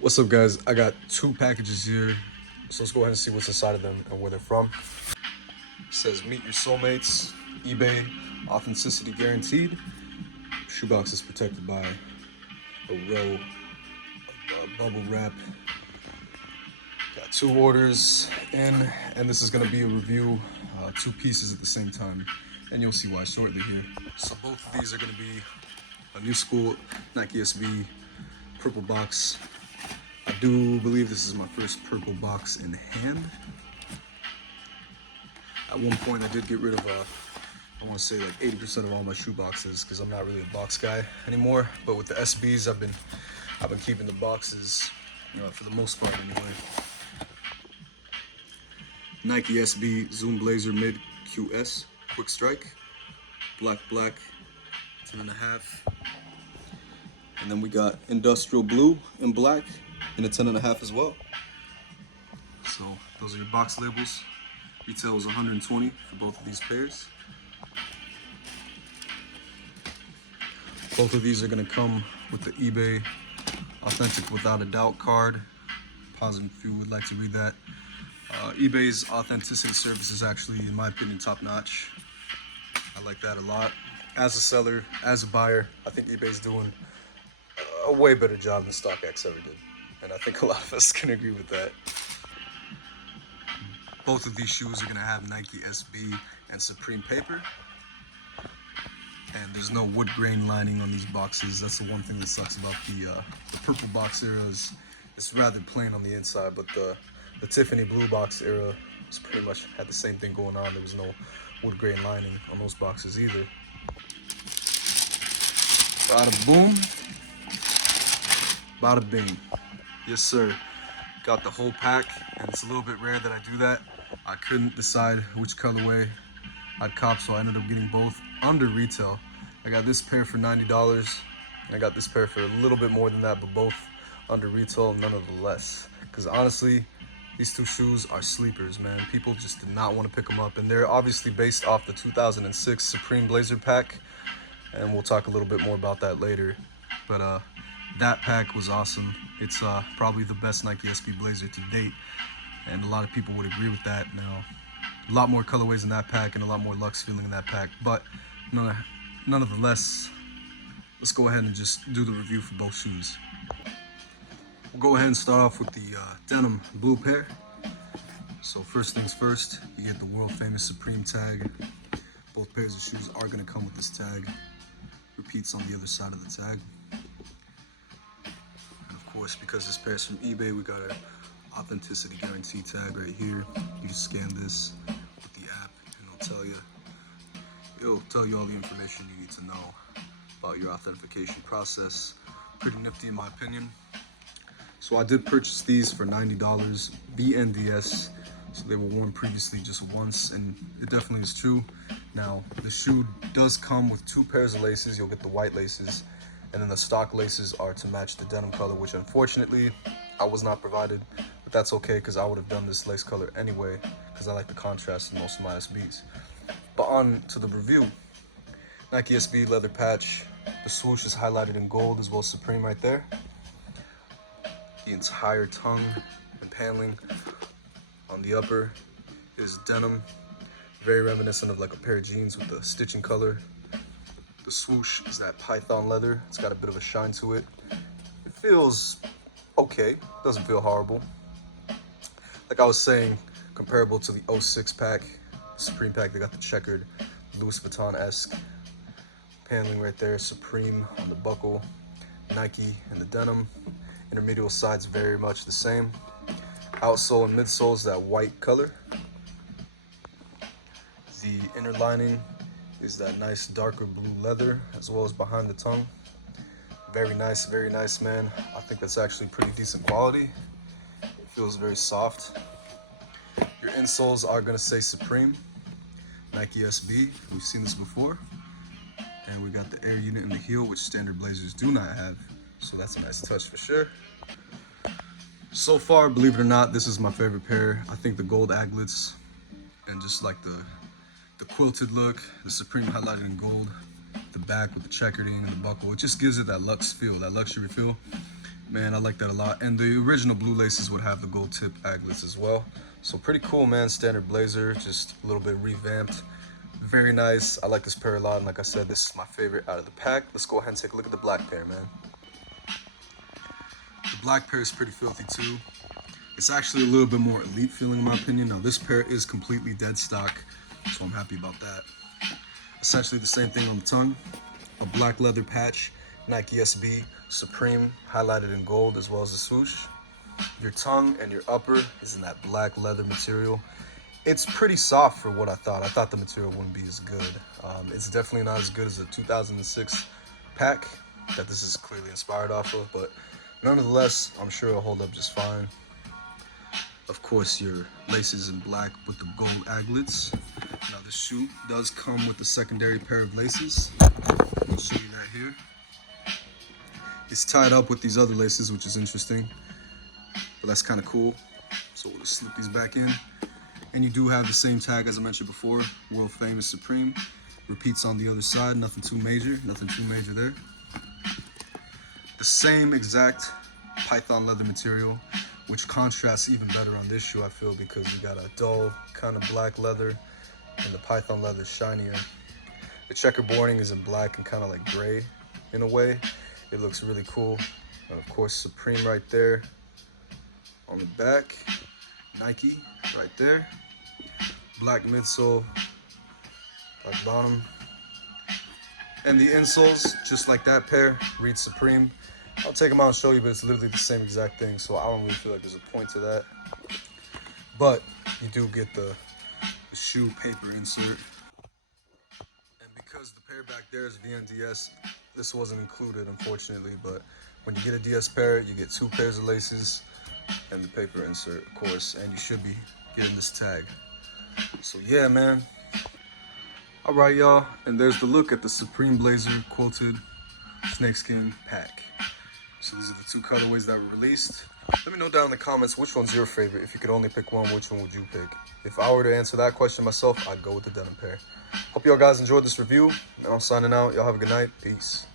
What's up, guys? I got two packages here, so let's go ahead and see what's inside of them and where they're from. It says meet your soulmates, eBay, authenticity guaranteed. Shoebox is protected by a row of bubble wrap. Got two orders in, and this is gonna be a review, two pieces at the same time, and you'll see why shortly here. So both of these are gonna be a new school Nike SB purple box. I do believe this is my first purple box in hand. At one point I did get rid of I want to say like 80% of all my shoe boxes because I'm not really a box guy anymore. But with the SBs, I've been keeping the boxes for the most part anyway. Nike SB Zoom Blazer Mid QS Quick Strike, black, 10.5. And then we got Industrial Blue in black in a 10.5 as well. So those are your box labels. Retail was $120 for both of these pairs. Both of these are gonna come with the eBay Authentic Without a Doubt card. Pause if you would like to read that. eBay's authenticity service is actually, in my opinion, top notch. I like that a lot. As a seller, as a buyer, I think eBay's doing a way better job than StockX ever did. And I think a lot of us can agree with that. Both of these shoes are gonna have Nike SB and Supreme paper. And there's no wood grain lining on these boxes. That's the one thing that sucks about the purple box era is it's rather plain on the inside, but the Tiffany blue box era was pretty much had the same thing going on. There was no wood grain lining on those boxes either. Bada boom, bada bing. Yes, sir. Got the whole pack, and it's a little bit rare that I do that. I couldn't decide which colorway I'd cop, so I ended up getting both under retail. I got this pair for $90. I got this pair for a little bit more than that, but both under retail nonetheless. Because honestly, these two shoes are sleepers, man. People just did not want to pick them up, and they're obviously based off the 2006 Supreme Blazer pack, and we'll talk a little bit more about that later. But that pack was awesome. It's probably the best Nike SB Blazer to date, and a lot of people would agree with that. Now, a lot more colorways in that pack and a lot more luxe feeling in that pack, but nonetheless, let's go ahead and just do the review for both shoes. We'll go ahead and start off with the Denim Blue pair. So first things first, you get the world famous Supreme tag. Both pairs of shoes are going to come with this tag. Repeats on the other side of the tag. And of course, because this pair is from eBay, we got an authenticity guarantee tag right here. You just scan this with the app and it'll tell you all the information you need to know about your authentication process. Pretty nifty in my opinion. So I did purchase these for $90 BNDS. So they were worn previously just once, and it definitely is true. Now, the shoe does come with two pairs of laces. You'll get the white laces, and then the stock laces are to match the denim color, which unfortunately I was not provided, but that's okay because I would have done this lace color anyway because I like the contrast in most of my SBs. But on to the review. Nike SB leather patch. The swoosh is highlighted in gold as well as Supreme right there. The entire tongue and paneling on the upper is denim, very reminiscent of like a pair of jeans with the stitching color. The swoosh is that python leather. It's got a bit of a shine to it. It feels okay, doesn't feel horrible. Like I was saying, comparable to the 06 pack, Supreme pack, they got the checkered Louis Vuitton-esque paneling right there, Supreme on the buckle, Nike and the denim. Intermedial side's very much the same. Outsole and midsole is that white color. The inner lining is that nice darker blue leather as well as behind the tongue. Very nice, man. I think that's actually pretty decent quality. It feels very soft. Your insoles are gonna say Supreme, Nike SB. We've seen this before. And we got the air unit in the heel, which standard Blazers do not have. So that's a nice touch for sure. So far, believe it or not, this is my favorite pair. I think the gold aglets and just like the quilted look, the Supreme highlighted in gold, the back with the checkerding and the buckle, it just gives it that luxe feel, that luxury feel. Man, I like that a lot. And the original blue laces would have the gold tip aglets as well. So pretty cool, man. Standard blazer, just a little bit revamped. Very nice. I like this pair a lot. And like I said, this is my favorite out of the pack. Let's go ahead and take a look at the black pair, man. The black pair is pretty filthy too. It's actually a little bit more elite feeling in my opinion. Now this pair is completely dead stock, so I'm happy about that. Essentially the same thing on the tongue. A black leather patch, Nike SB, Supreme, highlighted in gold, as well as the swoosh. Your tongue and your upper is in that black leather material. It's pretty soft for what I thought. I thought the material wouldn't be as good. It's definitely not as good as the 2006 pack that this is clearly inspired off of, but nonetheless, I'm sure it'll hold up just fine. Of course, your laces in black with the gold aglets. Now the shoe does come with a secondary pair of laces. I'll show you that here. It's tied up with these other laces, which is interesting, but that's kind of cool. So we'll just slip these back in. And you do have the same tag as I mentioned before, world famous Supreme. Repeats on the other side, nothing too major there. The same exact python leather material, which contrasts even better on this shoe, I feel, because you got a dull kind of black leather and the python leather is shinier. The checkerboarding is in black and kind of like gray in a way. It looks really cool. And of course, Supreme right there on the back. Nike right there. Black midsole, black bottom. And the insoles, just like that pair, read Supreme. I'll take them out and show you, but it's literally the same exact thing, so I don't really feel like there's a point to that. But you do get the shoe paper insert. And because the pair back there is VNDS, this wasn't included, unfortunately, but when you get a DS pair, you get 2 pairs of laces and the paper insert, of course, and you should be getting this tag. So yeah, man. All right, y'all, and there's the look at the Supreme Blazer Quilted Snakeskin pack. So these are the 2 colorways that were released. Let me know down in the comments which one's your favorite. If you could only pick one, which one would you pick? If I were to answer that question myself, I'd go with the denim pair. Hope y'all guys enjoyed this review, and I'm signing out. Y'all have a good night. Peace.